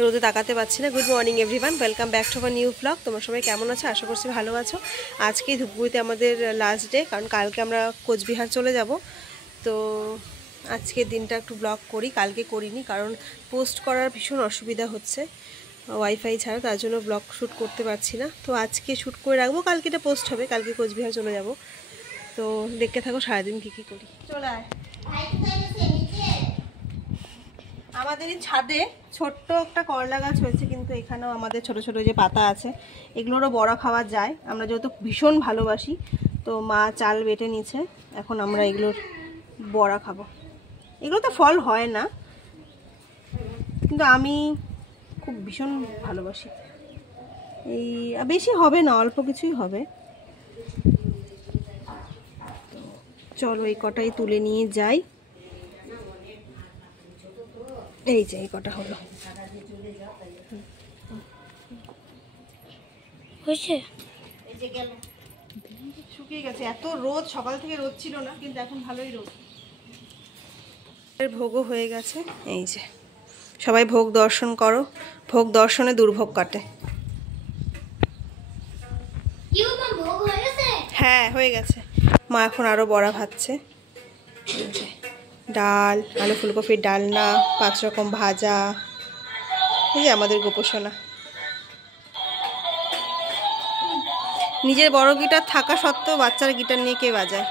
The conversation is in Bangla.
রোদে তাকাতে পারছি না। Good morning everyone, welcome back to our new blog. তোমরা সবাই কেমন আছো? আশা করছি ভালো আছো। আজকেই ধূপগুড়িতে আমাদের লাস্ট ডে, কারণ কালকে আমরা কোচবিহার চলে যাব। তো আজকের দিনটা একটু ব্লগ করি, কালকে করিনি কারণ পোস্ট করার ভীষণ অসুবিধা হচ্ছে ওয়াইফাই ছাড়া, তার জন্য ব্লগ শ্যুট করতে পারছি না। তো আজকে শ্যুট করে রাখবো, কালকে এটা পোস্ট হবে, কালকে কোচবিহার চলে যাব। তো দেখতে থাকো সারাদিন কী কী করি। চলে আয়। আমাদের এই ছাদে ছোট্ট একটা করলা গাছ হয়েছে, কিন্তু এখানেও আমাদের ছোট ছোট যে পাতা আছে এগুলোরও বড়া খাওয়া যায়। আমরা যেহেতু ভীষণ ভালোবাসি, তো মা চাল বেটে নিচ্ছে, এখন আমরা এগুলোর বড়া খাবো। এগুলোতে ফল হয় না, কিন্তু আমি খুব ভীষণ ভালোবাসি। এই বেশি হবে না, অল্প কিছুই হবে। চলো এই কটাই তুলে নিয়ে যাই। এই যে এই কটা হলো, হয়েছে। এই যে গেল, শুকিয়ে গেছে। এত রোদ, সকাল থেকে রোদ ছিল না, কিন্তু এখন ভালোই রোদ। ভোগও হয়ে গেছে। এই যে সবাই ভোগ দর্শন করো, ভোগ দর্শনে দুর্ভোগ কাটে। হ্যাঁ হয়ে গেছে। মা এখন আরো বড়া ভাজছে। ডাল, আলু ফুলকপির ডালনা, 5 রকম ভাজা। এই যে আমাদের গোপোষণা। নিজের বড় গিটার থাকা সত্ত্বেও বাচ্চার গিটার নিয়ে কে বাজায়?